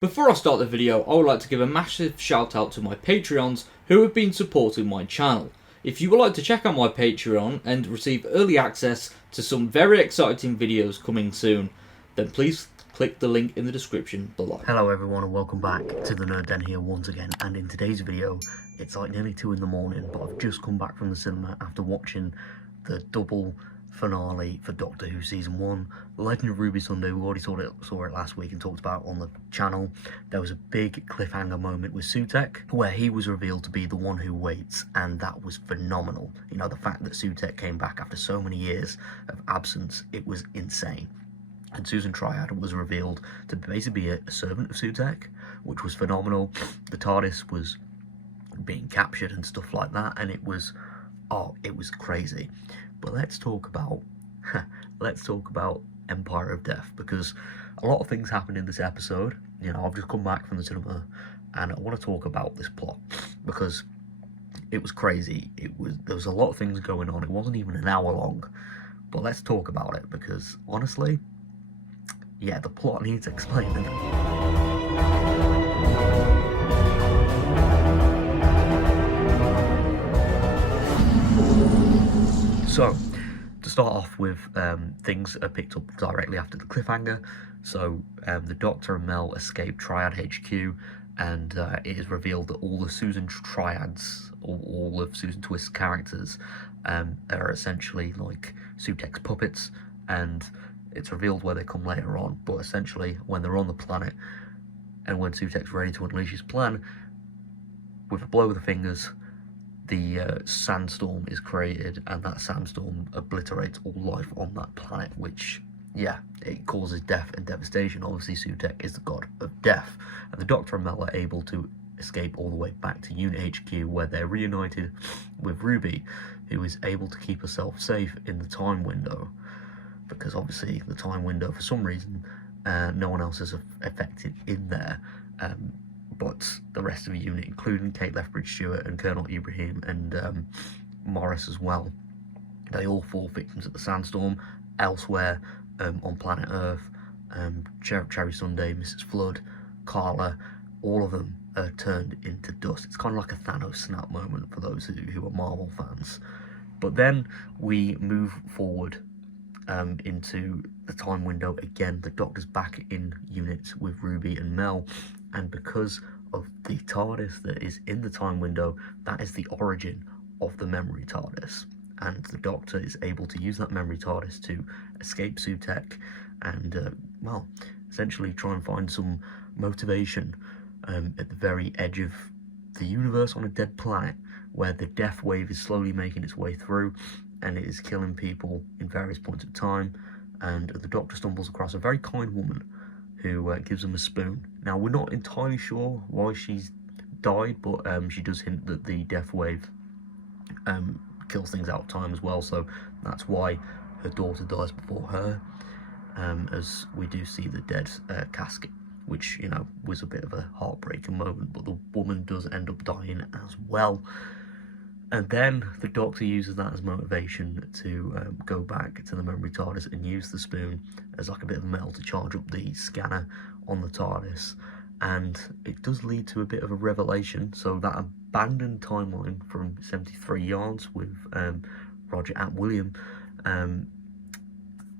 Before I start the video, I would like to give a massive shout out to my Patreons who have been supporting my channel. If you would like to check out my Patreon and receive early access to some very exciting videos coming soon, then please click the link in the description below. Hello everyone and welcome back to the Nerd Den here once again, and in today's video it's like nearly 2 in the morning, but I've just come back from the cinema after watching the double finale for Doctor Who Season 1, The Legend of Ruby Sunday. We already saw it last week and talked about it on the channel. There was a big cliffhanger moment with Sutekh where he was revealed to be the one who waits, and that was phenomenal. You know, the fact that Sutekh came back after so many years of absence, it was insane. And Susan Triad was revealed to basically be a servant of Sutekh, which was phenomenal. The TARDIS was being captured and stuff like that, and it was crazy. But let's talk about Empire of Death, because a lot of things happened in this episode. You know, I've just come back from the cinema and I want to talk about this plot because it was crazy. There was a lot of things going on. It wasn't even an hour long. But let's talk about it because honestly, yeah, the plot needs explaining. So, to start off with, things are picked up directly after the cliffhanger. So, the Doctor and Mel escape Triad HQ, and it is revealed that all the Susan Triads, all of Susan Twist's characters, are essentially like Sutekh's puppets, and it's revealed where they come later on, but essentially when they're on the planet and when Sutekh's ready to unleash his plan, with a blow of the fingers, the sandstorm is created, and that sandstorm obliterates all life on that planet, which, yeah, it causes death and devastation. Obviously, Sutekh is the god of death, and the Doctor and Mel are able to escape all the way back to Unit HQ, where they're reunited with Ruby, who is able to keep herself safe in the time window, because obviously the time window, for some reason, no one else is affected in there. But the rest of the unit, including Kate Lethbridge-Stewart and Colonel Ibrahim and Morris as well, they all fall victims of the sandstorm. Elsewhere, on planet Earth, Cherry Sunday, Mrs. Flood, Carla, all of them are turned into dust. It's kind of like a Thanos snap moment for those who are Marvel fans. But then we move forward into the time window again. The Doctor's back in units with Ruby and Mel, and because of the TARDIS that is in the time window, that is the origin of the memory TARDIS, and the Doctor is able to use that memory TARDIS to escape Sutekh and well, essentially try and find some motivation at the very edge of the universe on a dead planet where the death wave is slowly making its way through and it is killing people in various points of time. And the Doctor stumbles across a very kind woman who gives him a spoon. Now, we're not entirely sure why she's died, but she does hint that the death wave kills things out of time as well, so that's why her daughter dies before her, as we do see the dead casket, which, you know, was a bit of a heartbreaking moment, but the woman does end up dying as well. And then the Doctor uses that as motivation to go back to the memory TARDIS and use the spoon as like a bit of metal to charge up the scanner on the TARDIS. And it does lead to a bit of a revelation. So that abandoned timeline from 73 yards with Roger William,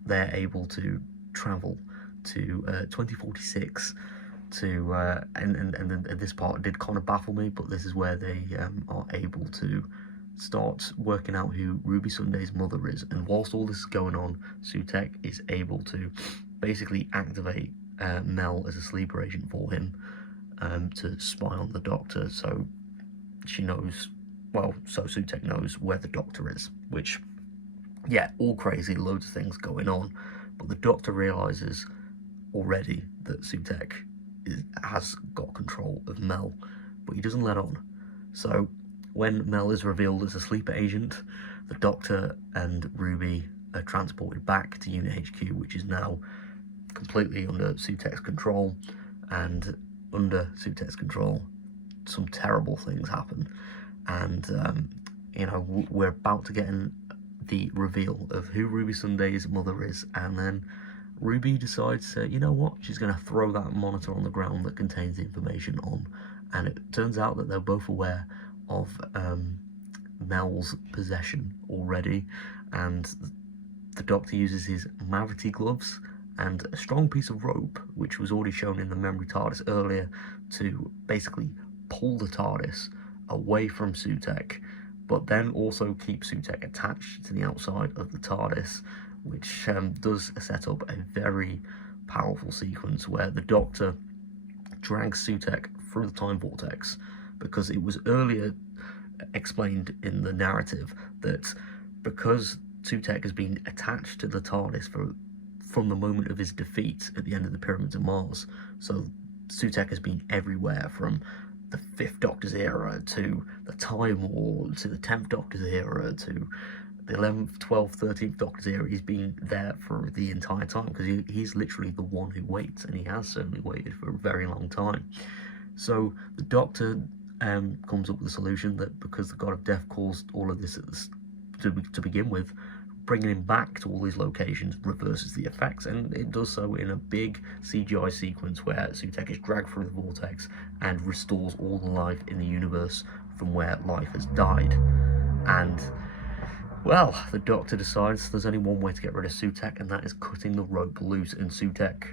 they're able to travel to 2046 to and this part did kind of baffle me, but this is where they are able to start working out who Ruby Sunday's mother is. And whilst all this is going on, Sutekh is able to basically activate Mel as a sleeper agent for him, to spy on the Doctor, so she knows, well, so Sutekh knows where the Doctor is, which, yeah, all crazy, loads of things going on. But the Doctor realises already that Sutekh has got control of Mel, but he doesn't let on. So when Mel is revealed as a sleeper agent, the Doctor and Ruby are transported back to Unit HQ, which is now completely under Sutekh's control, and under Sutekh's control, some terrible things happen. And you know, we're about to get the reveal of who Ruby Sunday's mother is, and then Ruby decides, you know what, she's going to throw that monitor on the ground that contains the information on. And it turns out that they're both aware of Mel's possession already, and the Doctor uses his Mavity gloves and a strong piece of rope, which was already shown in the memory TARDIS earlier, to basically pull the TARDIS away from Sutekh, but then also keep Sutekh attached to the outside of the TARDIS, which does set up a very powerful sequence where the Doctor drags Sutekh through the time vortex, because it was earlier explained in the narrative that because Sutekh has been attached to the TARDIS from the moment of his defeat at the end of the Pyramids of Mars, so Sutekh has been everywhere from the 5th Doctor's era to the Time War to the 10th Doctor's era to the 11th, 12th, 13th Doctor's era. He's been there for the entire time, because he's literally the one who waits, and he has certainly waited for a very long time. So the Doctor comes up with a solution that because the God of Death caused all of this to begin with, bringing him back to all these locations reverses the effects, and it does so in a big CGI sequence where Sutekh is dragged through the vortex and restores all the life in the universe from where life has died. And, well, the Doctor decides there's only one way to get rid of Sutekh, and that is cutting the rope loose, and Sutekh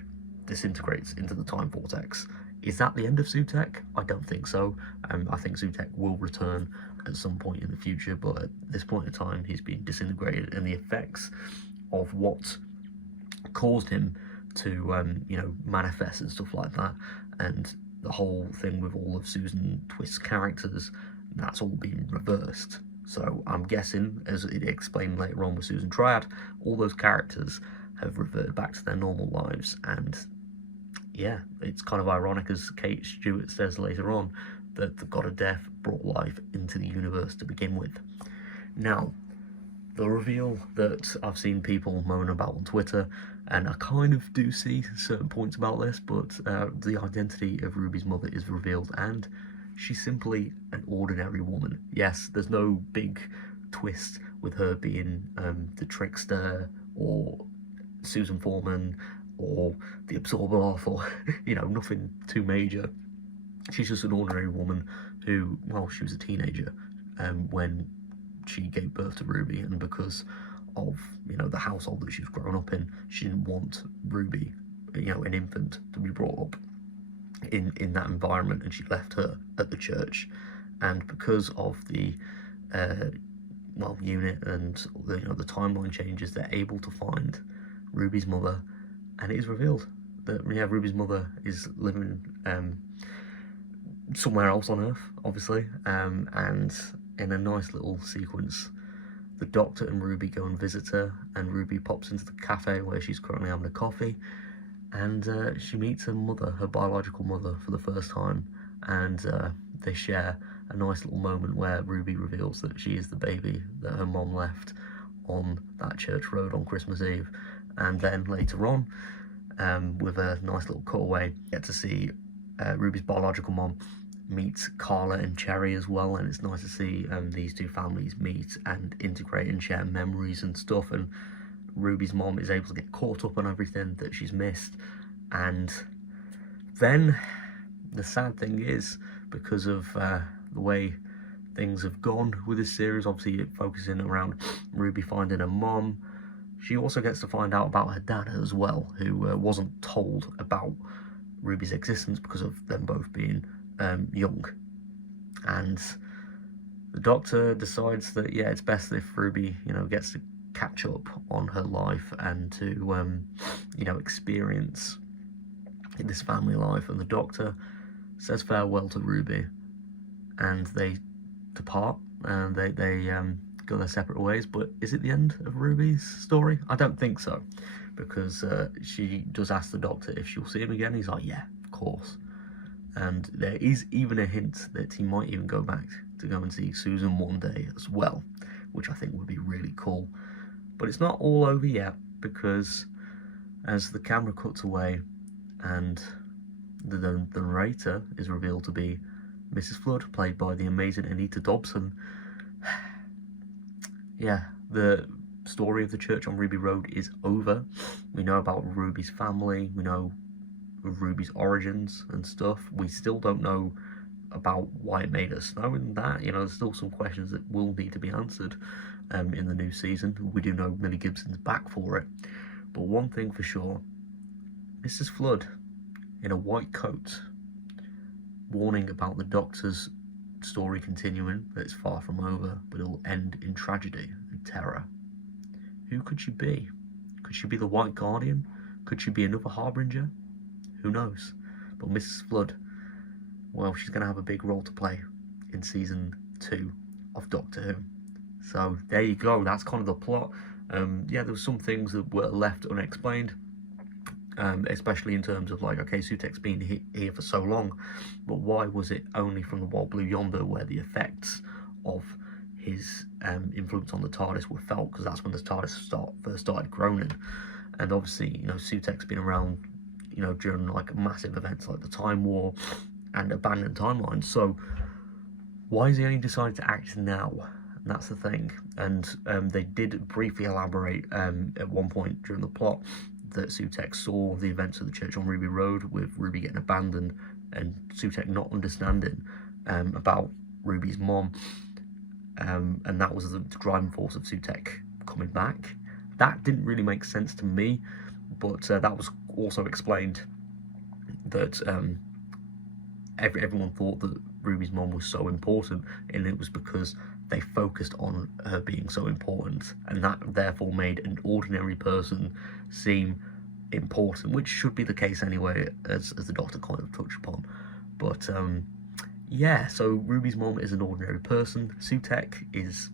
disintegrates into the time vortex. Is that the end of Sutekh? I don't think so. I think Sutekh will return at some point in the future, but at this point in time, he's been disintegrated, and the effects of what caused him to, manifest and stuff like that, and the whole thing with all of Susan Twist's characters, that's all been reversed. So I'm guessing, as it explained later on with Susan Triad, all those characters have reverted back to their normal lives, and yeah, it's kind of ironic, as Kate Stewart says later on, that the God of Death brought life into the universe to begin with. Now, the reveal that I've seen people moan about on Twitter, and I kind of do see certain points about this, but the identity of Ruby's mother is revealed, and she's simply an ordinary woman. Yes, there's no big twist with her being the trickster, or Susan Foreman, or the Absorbaloff, or, nothing too major. She's just an ordinary woman who, well, she was a teenager when she gave birth to Ruby, and because of, the household that she was growing up in, she didn't want Ruby, an infant, to be brought up in that environment, and she left her at the church. And because of the unit and the timeline changes, they're able to find Ruby's mother, and it is revealed that Ruby's mother is living somewhere else on Earth, obviously, and in a nice little sequence, the Doctor and Ruby go and visit her, and Ruby pops into the cafe where she's currently having a coffee, and she meets her mother, her biological mother, for the first time, and they share a nice little moment where Ruby reveals that she is the baby that her mom left on that church road on Christmas Eve. And then later on, with a nice little cutaway, get to see Ruby's biological mom meet Carla and Cherry as well, and it's nice to see these two families meet and integrate and share memories and stuff, and Ruby's mom is able to get caught up on everything that she's missed. And then the sad thing is, because of the way things have gone with this series, obviously it focusing around Ruby finding her mom, she also gets to find out about her dad as well, who wasn't told about Ruby's existence because of them both being young. And the Doctor decides that, yeah, it's best if Ruby, gets to catch up on her life and to, experience this family life. And the Doctor says farewell to Ruby, and they depart, and they go their separate ways. But is it the end of Ruby's story? I don't think so, because she does ask the Doctor if she'll see him again. He's like, yeah, of course. And there is even a hint that he might even go back to go and see Susan one day as well, which I think would be really cool. But it's not all over yet, because as the camera cuts away and the narrator is revealed to be Mrs. Flood, played by the amazing Anita Dobson, yeah, the story of the Church on Ruby Road is over. We know about Ruby's family, we know Ruby's origins and stuff. We still don't know about why it made her snow and that. You know, there's still some questions that will need to be answered in the new season. We do know Millie Gibson's back for it. But one thing for sure, Mrs. Flood in a white coat, warning about the Doctor's story continuing, that it's far from over, but it'll end in tragedy and terror. Who could she be? Could she be the White Guardian? Could she be another Harbinger? Who knows? But Mrs. Flood, well, she's going to have a big role to play in season 2 of Doctor Who. So there you go, that's kind of the plot. Yeah, there were some things that were left unexplained, especially in terms of like, okay, Sutekh's been here for so long, but why was it only from the Wild Blue Yonder where the effects of his influence on the TARDIS were felt? Because that's when the TARDIS first started groaning. And obviously, you know, Sutekh's been around, you know, during like massive events like the Time War and Abandoned Timeline. So why has he only decided to act now? And that's the thing. And they did briefly elaborate at one point during the plot that Sutekh saw the events of the Church on Ruby Road, with Ruby getting abandoned and Sutekh not understanding about Ruby's mom, and that was the driving force of Sutekh coming back. That didn't really make sense to me, but that was also explained that everyone thought that Ruby's mom was so important, and it was because they focused on her being so important, and that therefore made an ordinary person seem important, which should be the case anyway, as the Doctor kind of touched upon. But yeah, so Ruby's mom is an ordinary person. Sutekh is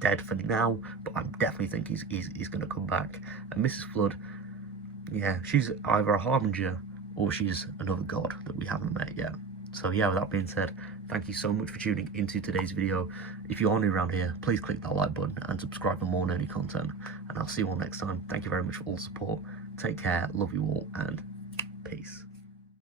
dead for now, but I definitely think he's going to come back. And Mrs. Flood, yeah, she's either a Harbinger or she's another god that we haven't met yet. So yeah, with that being said, thank you so much for tuning into today's video. If you are new around here, please click that like button and subscribe for more nerdy content. And I'll see you all next time. Thank you very much for all the support. Take care, love you all, and peace.